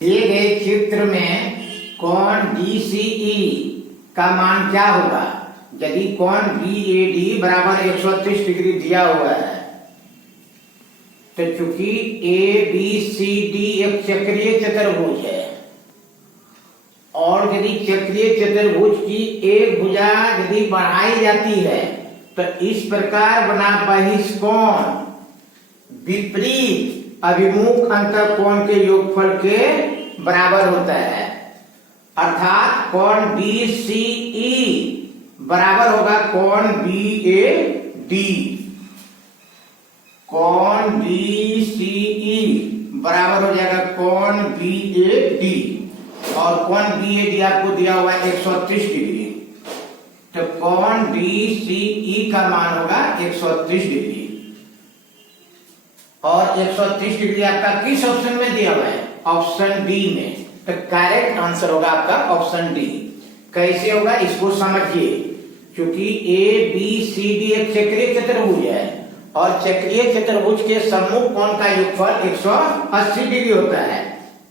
दिए गए चित्र में कोण DCE का मान क्या होगा यदि कोण BAD बराबर 130 डिग्री दिया हुआ है। तो चूंकि ABCD एक चक्रीय चतुर्भुज है और यदि चक्रीय चतुर्भुज की एक भुजा यदि बढ़ाई जाती है तो इस प्रकार बना बहिष्कोण विपरीत अभिमुख अंतःकोण के योगफल के बराबर होता है। अर्थात कोण DCE बराबर होगा कोण BAD। कोण DCE बराबर हो जाएगा कोण BAD और कोण BAD आपको दिया हुआ है 130 डिग्री। तो कोण DCE का मान होगा 130 डिग्री और 130 डिग्री आपका किस ऑप्शन में दिया हुआ है? ऑप्शन डी में। तो करेक्ट आंसर होगा आपका ऑप्शन डी। कैसे होगा इसको समझिए। क्योंकि ABCD एक चक्रीय चतुर्भुज है और चक्रीय चतुर्भुज के सम्मुख कोण का योगफल 180 डिग्री होता है।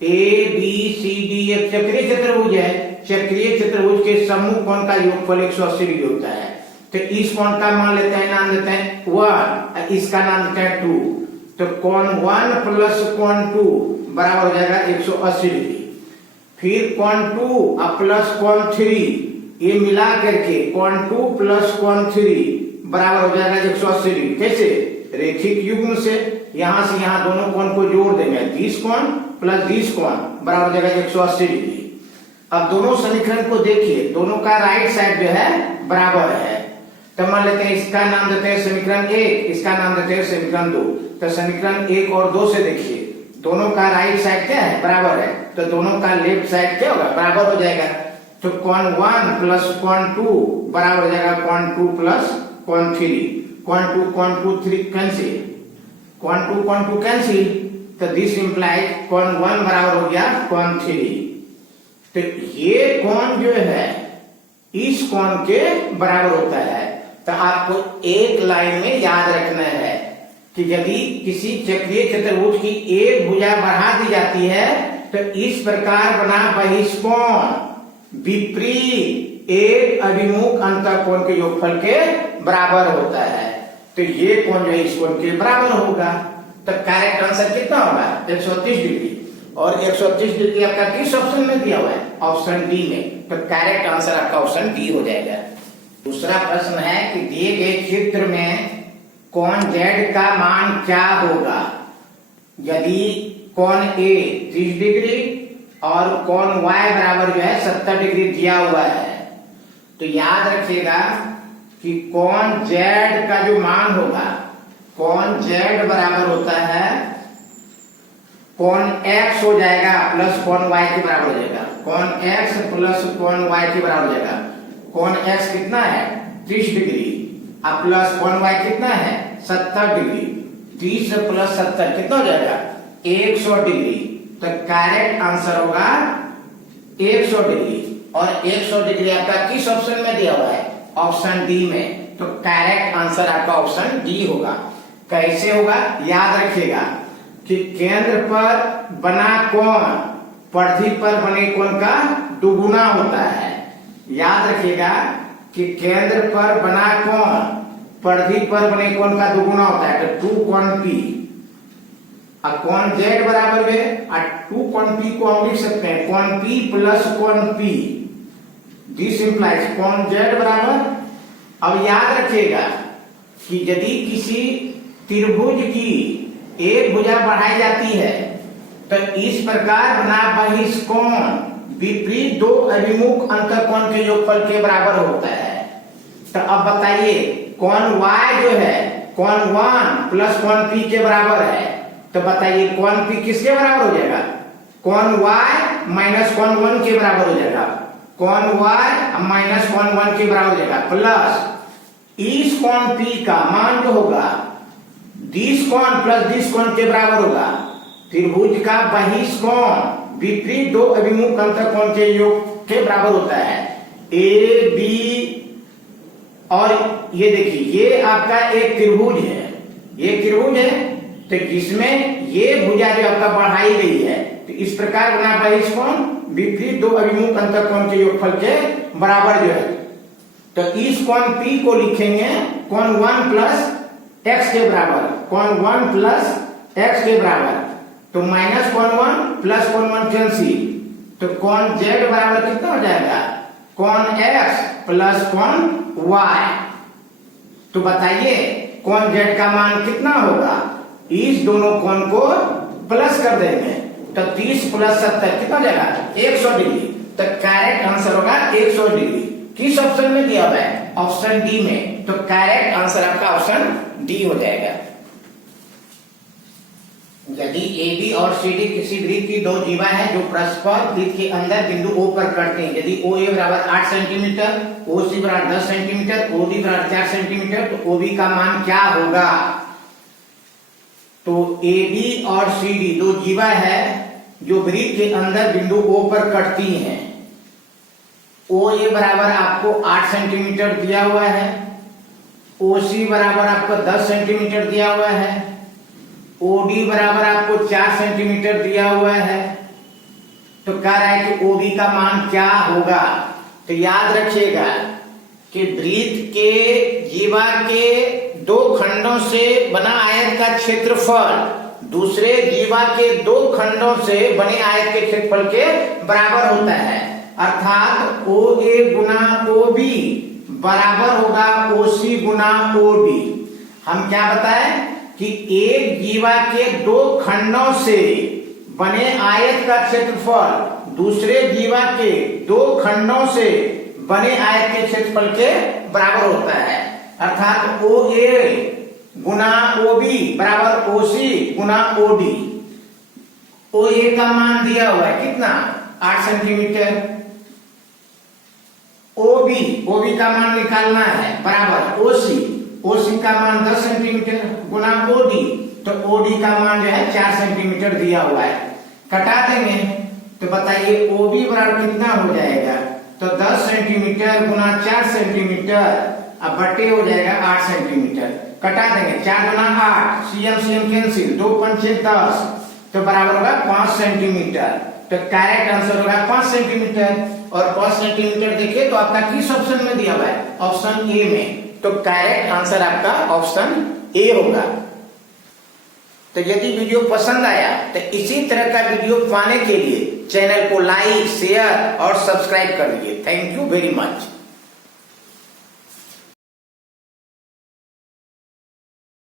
ABCD एक चक्रीय चतुर्भुज है, चक्रीय चतुर्भुज के सम्मुख कोण का योगफल 180 डिग्री होता है। तो इस कोण का मान लेते हैं, नाम देते हैं 1, इसका नाम देते हैं 2। तो कोण 1 प्लस कोण 2 बराबर हो जाएगा 180 डिग्री। फिर कोण 2 प्लस कोण 3 ये मिला करके कोण 2 प्लस कोण 3 बराबर हो जाएगा 180 डिग्री। कैसे? रेखिक युग्म से यहां दोनों कोण को जोड़ देंगे। 30 कोण प्लस 30 कोण बराबर हो जाएगा 180 डिग्री। अब दोनों समीकरण को देखिए, दोनों का राइट साइड जो है बराबर है। तो मान लेते हैं इसका नाम देते हैं समीकरण 1, इसका नाम देते हैं समीकरण 2। तो समीकरण 1 और 2 से देखिए दोनों का राइट साइड क्या है? बराबर है। तो दोनों का लेफ्ट साइड क्या होगा? बराबर हो जाएगा। तो कोण 1 प्लस कोण 2 बराबर हो जाएगा कोण 2 प्लस कोण 3। कोण 2 3 कैंसिल, कोण 2 कैंसिल। तो दिस इंप्लाइज कोण 1 बराबर हो गया कोण 3। तो ये कोण जो है इस कोण के बराबर होता है। तो आपको एक लाइन में याद रखना है कि यदि किसी चक्रीय चतुर्भुज की एक भुजा बढ़ा दी जाती है तो इस प्रकार बना बहिष्कोण विपरीत एक अभिमुख अंतःकोण के योगफल के बराबर होता है। तो ये कोण जो है इस कोण के बराबर होगा। तो करेक्ट आंसर कितना होगा? 130 डिग्री। और 130 डिग्री आपका किस ऑप्शन में दिया हुआ है? ऑप्शन डी में। तो करेक्ट आंसर आपका ऑप्शन डी हो जाएगा। दूसरा प्रश्न है कि दिए गए चित्र में कोण Z का मान क्या होगा यदि कोण A 30 डिग्री और कोण Y बराबर जो है 70 डिग्री दिया हुआ है। तो याद रखिएगा कि कोण Z का जो मान होगा, कोण Z बराबर होता है कोण X हो जाएगा प्लस कोण Y के बराबर हो जाएगा। कोण X प्लस कोण Y के बराबर हो जाएगा। कोण X कितना है? 30 डिग्री अब प्लस कोण Y कितना है? 70 डिग्री। 30 प्लस 70 कितना हो जाएगा? 100 डिग्री। तो करेक्ट आंसर होगा 100 डिग्री। और 100 डिग्री आपका किस ऑप्शन में दिया हुआ है? ऑप्शन डी में। तो करेक्ट आंसर आपका ऑप्शन डी होगा। कैसे होगा? याद रखिएगा कि केंद्र पर बना कोण परिधि पर बने कोण का दुगुना होता है। याद रखिएगा कि केंद्र पर बना कोण परिधि पर बने कोण का दुगुना होता है। तो 2 कोण P। अब कोण Z बराबर है 2 कोण P को हम लिख सकते हैं कोण P प्लस कोण P। दिस इंप्लाइज कोण Z बराबर। अब याद रखिएगा कि यदि किसी त्रिभुज की एक भुजा बढ़ाई जाती है तो इस प्रकार बना बहिष्कोण विपरीत दो अभिमुख अंतःकोण के योगफल के बराबर होता है। तो अब बताइए कोण Y जो है कोण 1 प्लस कोण P के बराबर है। तो बताइए कोण P किसके बराबर हो जाएगा? कोण Y माइनस कोण 1 के बराबर हो जाएगा। कोण Y माइनस कोण 1 के बराबर हो जाएगा प्लस इस कोण P का मान जो होगा दिस कोण प्लस दिस कोण के बराबर होगा। त्रिभुज का बहिष्कोण विपरीत दो अभिमुख अंतःकोण के योग के बराबर होता है। A B और ये देखिए ये आपका एक त्रिभुज है, ये त्रिभुज है। तो जिसमें ये भुजा जो आपका बढ़ाई गई है तो इस प्रकार बना बहिष कोण विपरीत दो अभिमुख अंतःकोण के योगफल के बराबर जो है। तो इस कोण P को लिखेंगे कोण 1 प्लस x के बराबर, कोण 1 प्लस x के बराबर। तो माइनस कोण 1 प्लस कोण 1 कैंसिल, तो कोण Z बराबर कितना हो जाएगा, कोण x प्लस कोण y। तो बताइए कोण Z का मान कितना होगा, इस दोनों कोण को प्लस कर देंगे तो 30 प्लस 70 कितना हो जाएगा, 100 डिग्री। तो करेक्ट आंसर होगा 100 डिग्री। किस ऑप्शन में दिया हुआ है, ऑप्शन डी में। तो करेक्ट आंसर आपका ऑप्शन डी हो जाएगा। यदि AB और CD किसी वृत्त की दो जीवा है जो परस्पर वृत्त के अंदर बिंदु O पर कटते हैं, यदि OA बराबर 8 सेंटीमीटर, OC बराबर 10 सेंटीमीटर, OD बराबर 4 सेंटीमीटर, तो OB का मान क्या होगा। तो AB और CD दो जीवा है जो वृत्त के अंदर बिंदु O पर कटती हैं। OA बराबर आपको 8 सेंटीमीटर दिया हुआ है, OC बराबर आपको 10 सेंटीमीटर दिया हुआ है, OD बराबर आपको 4 सेंटीमीटर दिया हुआ है। तो कह रहा है कि OB का मान क्या होगा। तो याद रखिएगा कि वृत्त के जीवा के दो खंडों से बना आयत का क्षेत्रफल दूसरे जीवा के दो खंडों से बने आयत के क्षेत्रफल के बराबर होता है। अर्थात OA गुना OB बराबर होगा OC गुना OD। हम क्या बताएं कि एक जीवा के दो खंडों से बने आयत का क्षेत्रफल दूसरे जीवा के दो खंडों से बने आयत के क्षेत्रफल के बराबर होता है। अर्थात OA गुना OB बराबर OC गुना OD। OA का मान दिया हुआ है कितना, 8 सेंटीमीटर। OB का मान निकालना है बराबर OC का मान 10 सेंटीमीटर गुना OD। तो OD का मान जो है 4 सेंटीमीटर दिया हुआ है, कटा देंगे तो बताइए OB बराबर कितना हो जाएगा। तो 10 सेंटीमीटर गुना 4 सेंटीमीटर, अब बट्टे हो जाएगा 8 सेंटीमीटर, कटा देंगे 4 गुना 8, CM कैंसिल, 2 पंचे 10, तो बराबर होगा 5 सेंटीमीटर। तो करेक्ट आंसर होगा 5 सेंटीमीटर। और 5 सेंटीमीटर देखिए तो आपका किस ऑप्शन में दिया हुआ है, ऑप्शन ए में। तो करेक्ट आंसर आपका ऑप्शन ए होगा। तो यदि वीडियो पसंद आया तो इसी तरह का वीडियो पाने के लिए चैनल को लाइक, शेयर और सब्सक्राइब कर दीजिए। Thank you very much.